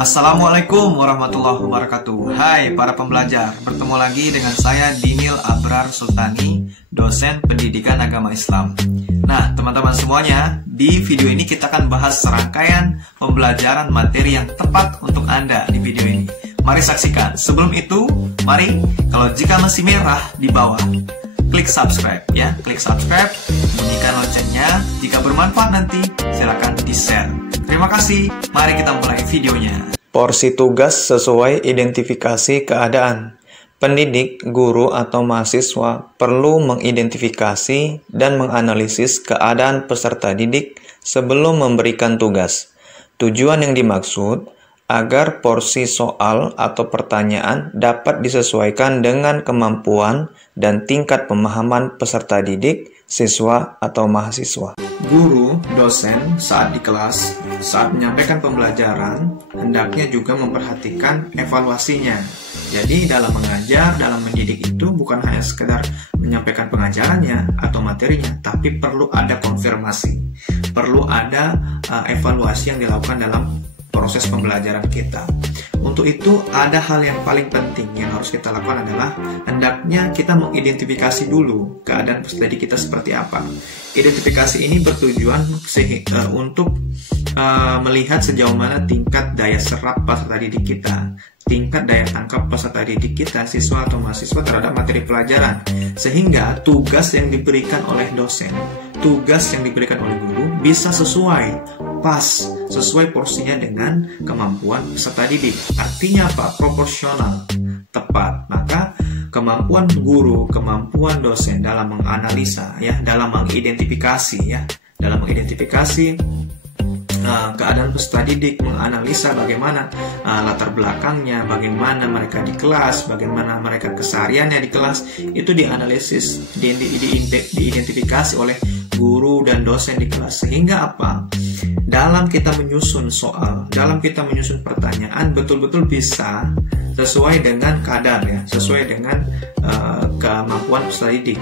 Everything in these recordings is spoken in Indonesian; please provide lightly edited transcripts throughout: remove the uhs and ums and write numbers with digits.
Assalamualaikum warahmatullahi wabarakatuh. Hai para pembelajar, bertemu lagi dengan saya Dinil Abrar Sultani, dosen pendidikan agama Islam. Nah teman-teman semuanya, di video ini kita akan bahas serangkaian pembelajaran materi yang tepat untuk Anda di video ini. Mari saksikan. Sebelum itu, mari kalau jika masih merah di bawah, klik subscribe ya, klik subscribe, bunyikan loncengnya. Jika bermanfaat nanti silakan di-share. Terima kasih, mari kita mulai videonya. Porsi tugas sesuai identifikasi keadaan. Pendidik, guru, atau mahasiswa perlu mengidentifikasi dan menganalisis keadaan peserta didik sebelum memberikan tugas. Tujuan yang dimaksud agar porsi soal atau pertanyaan dapat disesuaikan dengan kemampuan dan tingkat pemahaman peserta didik, siswa, atau mahasiswa. Guru, dosen, saat di kelas, saat menyampaikan pembelajaran, hendaknya juga memperhatikan evaluasinya. Jadi dalam mengajar, dalam mendidik itu bukan hanya sekedar menyampaikan pengajarannya atau materinya, tapi perlu ada konfirmasi, perlu ada evaluasi yang dilakukan dalam proses pembelajaran kita. Untuk itu ada hal yang paling penting yang harus kita lakukan adalah hendaknya kita mengidentifikasi dulu keadaan peserta didik kita seperti apa. Identifikasi ini bertujuan untuk melihat sejauh mana tingkat daya serap peserta didik kita, tingkat daya tangkap peserta didik kita, siswa atau mahasiswa terhadap materi pelajaran, sehingga tugas yang diberikan oleh dosen, tugas yang diberikan oleh guru bisa sesuai, pas, sesuai porsinya dengan kemampuan peserta didik. Artinya apa? Proporsional, tepat. Maka kemampuan guru, kemampuan dosen dalam menganalisa, ya, dalam mengidentifikasi, ya, dalam mengidentifikasi keadaan peserta didik, menganalisa bagaimana latar belakangnya, bagaimana mereka di kelas, bagaimana mereka kesehariannya di kelas, itu dianalisis, diidentifikasi oleh guru dan dosen di kelas. Sehingga apa? Dalam kita menyusun soal, dalam kita menyusun pertanyaan, betul-betul bisa sesuai dengan kadar, ya, sesuai dengan kemampuan peserta didik.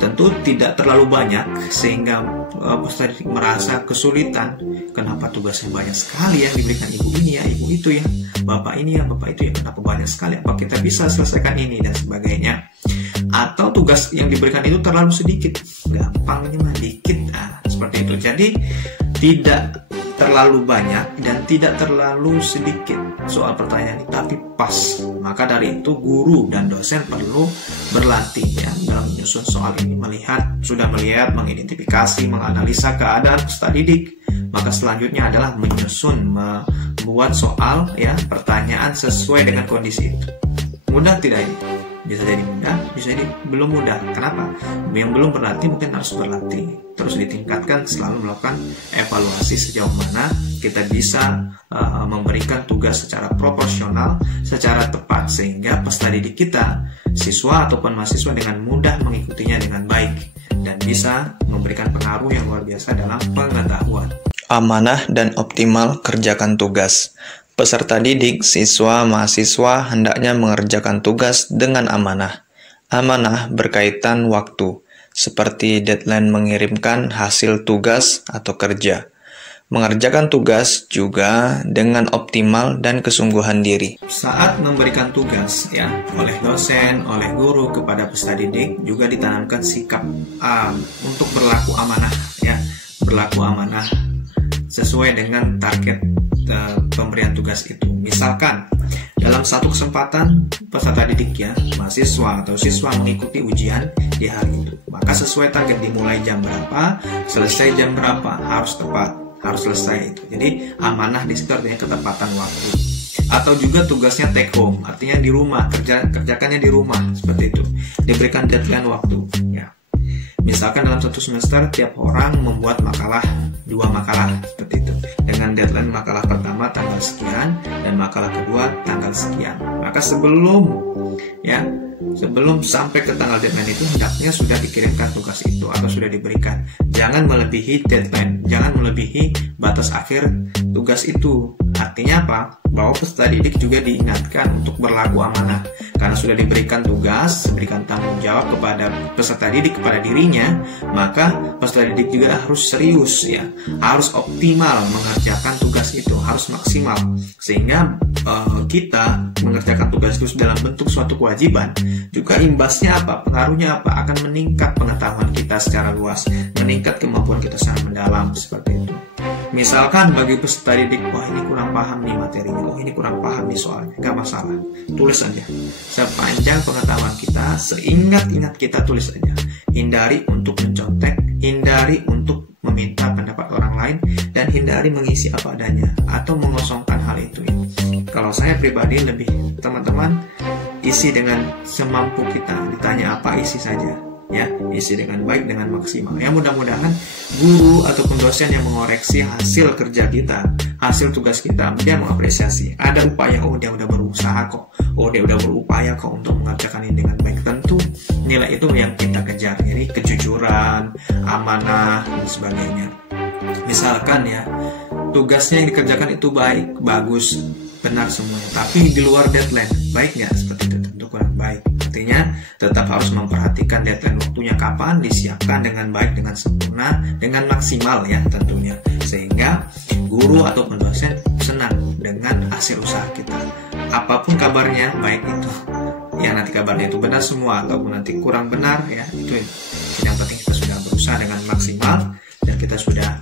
Tentu tidak terlalu banyak sehingga peserta didik merasa kesulitan. Kenapa tugasnya banyak sekali yang diberikan ibu ini ya, ibu itu ya, bapak ini ya, bapak itu ya, kenapa banyak sekali? Apa kita bisa selesaikan ini dan sebagainya? Atau tugas yang diberikan itu terlalu sedikit, gampangnya mah dikit, seperti itu. Jadi tidak terlalu banyak dan tidak terlalu sedikit soal pertanyaan ini, tapi pas. Maka dari itu guru dan dosen perlu berlatih, ya, dalam menyusun soal ini, sudah melihat, mengidentifikasi, menganalisa keadaan peserta didik. Maka selanjutnya adalah menyusun, membuat soal, ya, pertanyaan sesuai dengan kondisi itu. Mudah tidak ini? Bisa jadi mudah, bisa jadi belum mudah. Kenapa? Yang belum berlatih mungkin harus berlatih. Terus ditingkatkan, selalu melakukan evaluasi sejauh mana kita bisa memberikan tugas secara proporsional, secara tepat, sehingga peserta didik kita, siswa ataupun mahasiswa dengan mudah mengikutinya dengan baik dan bisa memberikan pengaruh yang luar biasa dalam pengetahuan. Amanah dan optimal kerjakan tugas. Peserta didik, siswa, mahasiswa hendaknya mengerjakan tugas dengan amanah. Amanah berkaitan waktu, seperti deadline mengirimkan hasil tugas atau kerja. Mengerjakan tugas juga dengan optimal dan kesungguhan diri. Saat memberikan tugas, ya, oleh dosen, oleh guru kepada peserta didik juga ditanamkan sikap untuk berlaku amanah, ya, berlaku amanah sesuai dengan target pemberian tugas itu. Misalkan dalam satu kesempatan peserta didik, ya, mahasiswa atau siswa mengikuti ujian di hari itu, maka sesuai target, dimulai jam berapa, selesai jam berapa, harus tepat, harus selesai itu. Jadi amanah di situ artinya ketepatan waktu. Atau juga tugasnya take home, artinya di rumah, kerjakannya di rumah, seperti itu. Diberikan deadline waktu, ya. Misalkan dalam satu semester tiap orang membuat makalah, 2 makalah, seperti itu, dengan deadline makalah pertama tanggal sekian dan makalah kedua tanggal sekian. Maka sebelum sampai ke tanggal deadline itu hendaknya sudah dikirimkan tugas itu atau sudah diberikan. Jangan melebihi deadline, jangan melebihi batas akhir tugas itu. Artinya apa? bahwa peserta didik juga diingatkan untuk berlaku amanah. Karena sudah diberikan tugas, diberikan tanggung jawab kepada peserta didik kepada dirinya, maka peserta didik juga harus serius ya, harus optimal mengerjakan tugas itu, harus maksimal. Sehingga kita mengerjakan tugas itu dalam bentuk suatu kewajiban, juga imbasnya apa? Pengaruhnya apa? Akan meningkat pengetahuan kita secara luas, meningkat kemampuan kita secara mendalam, seperti itu. Misalkan bagi peserta didik, wah ini kurang paham nih materinya, oh ini kurang paham nih soalnya, gak masalah, tulis aja. Sepanjang pengetahuan kita, seingat-ingat kita tulis aja. Hindari untuk mencontek, hindari untuk meminta pendapat orang lain, dan hindari mengisi apa adanya atau mengosongkan hal itu. Kalau saya pribadi lebih, teman-teman, isi dengan semampu kita, ditanya apa isi saja. Ya, isi dengan baik, dengan maksimal. Ya, mudah-mudahan guru ataupun dosen yang mengoreksi hasil kerja kita, hasil tugas kita, dia mengapresiasi. Ada upaya, oh dia udah berusaha kok, oh dia udah berupaya kok untuk mengerjakan ini dengan baik. Tentu nilai itu yang kita kejar, jadi kejujuran, amanah, dan sebagainya. Misalkan ya, tugasnya yang dikerjakan itu baik, bagus, benar semuanya, tapi di luar deadline, baik nggak? Seperti itu tentu kurang baik. Artinya tetap harus memperhatikan deadline waktunya kapan, disiapkan dengan baik, dengan sempurna, dengan maksimal ya tentunya, sehingga guru ataupun dosen senang dengan hasil usaha kita. Apapun kabarnya, baik itu ya nanti kabarnya itu benar semua ataupun nanti kurang benar ya, itu yang penting kita sudah berusaha dengan maksimal dan kita sudah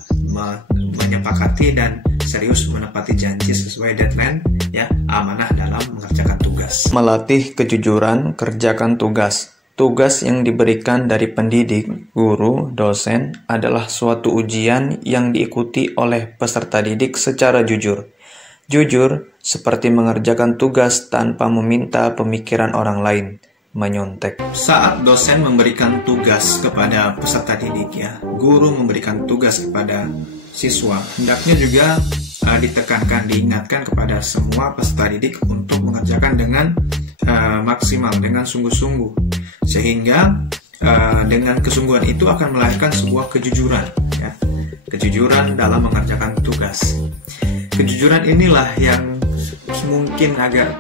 menyepakati dan serius menepati janji sesuai deadline ya, amanah dalam mengerjakan tugas. Melatih kejujuran, kerjakan tugas. Tugas yang diberikan dari pendidik, guru, dosen adalah suatu ujian yang diikuti oleh peserta didik secara jujur. Jujur seperti mengerjakan tugas tanpa meminta pemikiran orang lain, menyontek. Saat dosen memberikan tugas kepada peserta didik ya, guru memberikan tugas kepada siswa, hendaknya juga ditekankan, diingatkan kepada semua peserta didik untuk mengerjakan dengan maksimal, dengan sungguh-sungguh, sehingga dengan kesungguhan itu akan melahirkan sebuah kejujuran ya, kejujuran dalam mengerjakan tugas. Kejujuran inilah yang mungkin agak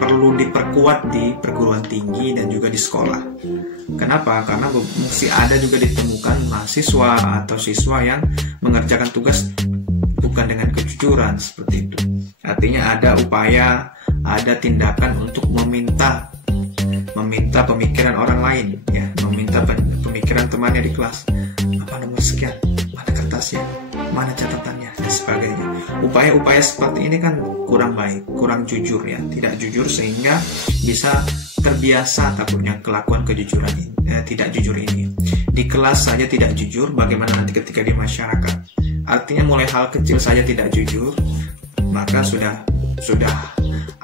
perlu diperkuat di perguruan tinggi dan juga di sekolah. Kenapa? Karena mesti ada juga ditemukan mahasiswa atau siswa yang mengerjakan tugas bukan dengan kejujuran seperti itu. Artinya ada upaya, ada tindakan untuk meminta pemikiran orang lain ya, meminta pemikiran temannya di kelas. Apa nomor sekian? Mana kertasnya? Mana catatannya? Dan sebagainya. Upaya-upaya seperti ini kan kurang baik, kurang jujur ya, tidak jujur sehingga bisa terbiasa takutnya kelakuan kejujuran ini, tidak jujur ini. Di kelas saja tidak jujur, bagaimana nanti ketika di masyarakat? Artinya mulai hal kecil saja tidak jujur, maka sudah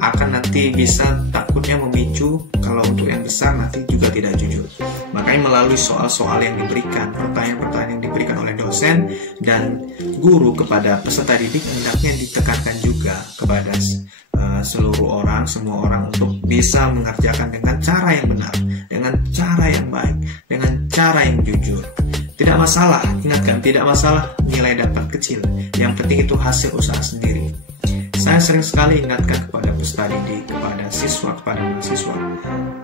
akan nanti bisa takutnya memicu kalau untuk yang besar nanti juga tidak jujur. Makanya melalui soal-soal yang diberikan, pertanyaan-pertanyaan yang diberikan oleh dosen dan guru kepada peserta didik, hendaknya ditekankan juga kepada seluruh orang, semua orang untuk bisa mengerjakan dengan cara yang benar, dengan cara yang baik, dengan cara yang jujur. Tidak masalah, ingatkan, tidak masalah nilai dapat kecil, yang penting itu hasil usaha sendiri. Saya sering sekali ingatkan kepada peserta didik, kepada siswa, kepada mahasiswa,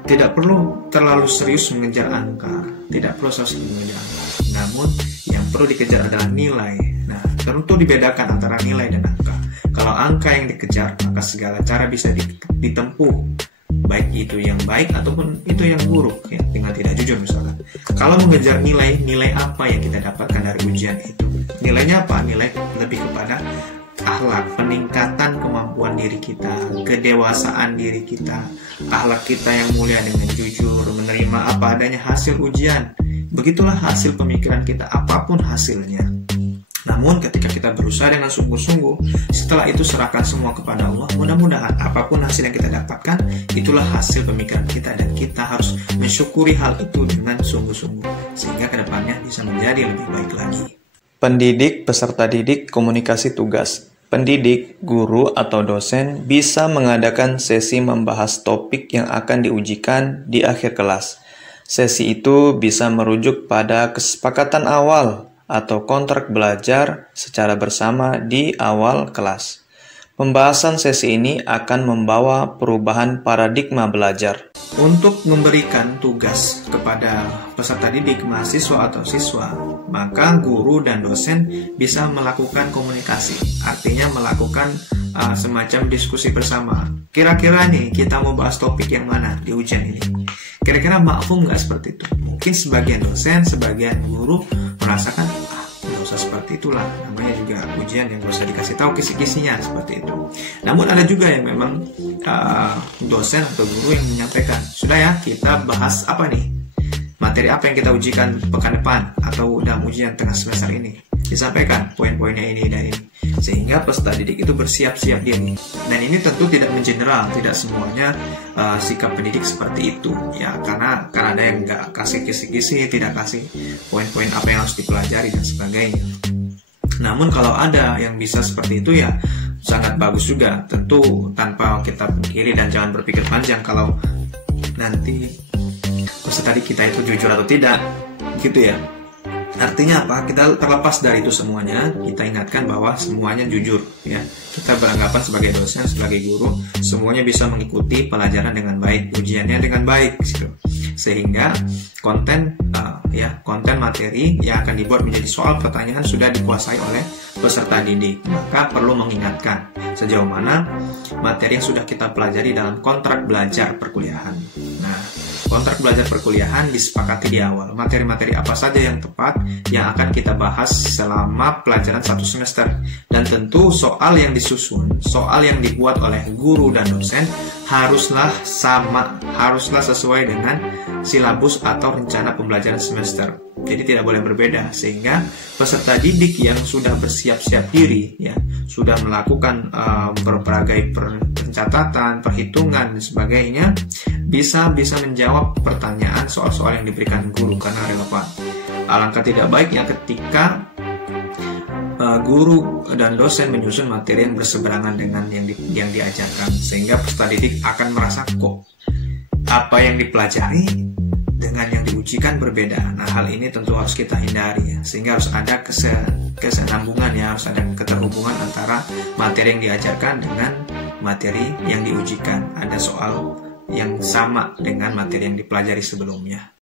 tidak perlu terlalu serius mengejar angka, tidak perlu serius mengejar angka, namun yang perlu dikejar adalah nilai. Nah, tentu dibedakan antara nilai dan angka. Kalau angka yang dikejar, maka segala cara bisa ditempuh, baik itu yang baik ataupun itu yang buruk ya, dengan tidak jujur misalkan. Kalau mengejar nilai apa yang kita dapatkan dari ujian itu? Nilainya apa? Nilai lebih kepada akhlak, peningkatan kemampuan diri kita, kedewasaan diri kita, akhlak kita yang mulia dengan jujur, menerima apa adanya hasil ujian. Begitulah hasil pemikiran kita, apapun hasilnya. Namun ketika kita berusaha dengan sungguh-sungguh, setelah itu serahkan semua kepada Allah. Mudah-mudahan apapun hasil yang kita dapatkan, itulah hasil pemikiran kita, dan kita harus mensyukuri hal itu dengan sungguh-sungguh, sehingga kedepannya bisa menjadi lebih baik lagi. Pendidik, peserta didik, komunikasi tugas. Pendidik, guru, atau dosen bisa mengadakan sesi membahas topik yang akan diujikan di akhir kelas. Sesi itu bisa merujuk pada kesepakatan awal atau kontrak belajar secara bersama di awal kelas. Pembahasan sesi ini akan membawa perubahan paradigma belajar. Untuk memberikan tugas kepada peserta didik, mahasiswa atau siswa, maka guru dan dosen bisa melakukan komunikasi, artinya melakukan semacam diskusi bersama. Kira-kira nih kita mau bahas topik yang mana di ujian ini? Kira-kira mafhum nggak seperti itu? Mungkin sebagian dosen, sebagian guru merasakan nggak usah seperti itulah, namanya juga ujian yang gak usah dikasih tahu kisi-kisinya seperti itu. Namun ada juga yang memang dosen atau guru yang menyampaikan, sudah ya kita bahas apa nih, materi apa yang kita ujikan pekan depan atau dalam ujian tengah semester ini, disampaikan poin-poinnya ini dan ini, sehingga peserta didik itu bersiap-siap diri. Dan ini tentu tidak mengeneral, tidak semuanya sikap pendidik seperti itu ya, karena ada yang nggak kasih kisi-kisi, tidak kasih poin-poin apa yang harus dipelajari dan sebagainya. Namun kalau ada yang bisa seperti itu ya sangat bagus juga, tentu tanpa kita pungkiri dan jangan berpikir panjang kalau nanti peserta didik kita itu jujur atau tidak gitu ya. Artinya apa? Kita terlepas dari itu semuanya, kita ingatkan bahwa semuanya jujur ya. Kita beranggapan sebagai dosen, sebagai guru, semuanya bisa mengikuti pelajaran dengan baik, ujiannya dengan baik gitu. Sehingga konten materi yang akan dibuat menjadi soal pertanyaan sudah dikuasai oleh peserta didik. Maka perlu mengingatkan sejauh mana materi yang sudah kita pelajari dalam kontrak belajar perkuliahan. Nah, kontrak belajar perkuliahan disepakati di awal. Materi-materi apa saja yang tepat yang akan kita bahas selama pelajaran 1 semester. Dan tentu soal yang disusun, soal yang dibuat oleh guru dan dosen haruslah sama, haruslah sesuai dengan silabus atau rencana pembelajaran semester. Jadi tidak boleh berbeda, sehingga peserta didik yang sudah bersiap-siap diri ya, sudah melakukan berbagai pencatatan, perhitungan dan sebagainya, bisa menjawab pertanyaan soal-soal yang diberikan guru karena relevan. Alangkah tidak baiknya ketika guru dan dosen menyusun materi yang berseberangan dengan yang diajarkan, sehingga peserta didik akan merasa kok apa yang dipelajari dengan yang diujikan berbeda. Nah, hal ini tentu harus kita hindari ya, sehingga harus ada kesenambungan ya, harus ada keterhubungan antara materi yang diajarkan dengan materi yang diujikan. Ada soal yang sama dengan materi yang dipelajari sebelumnya.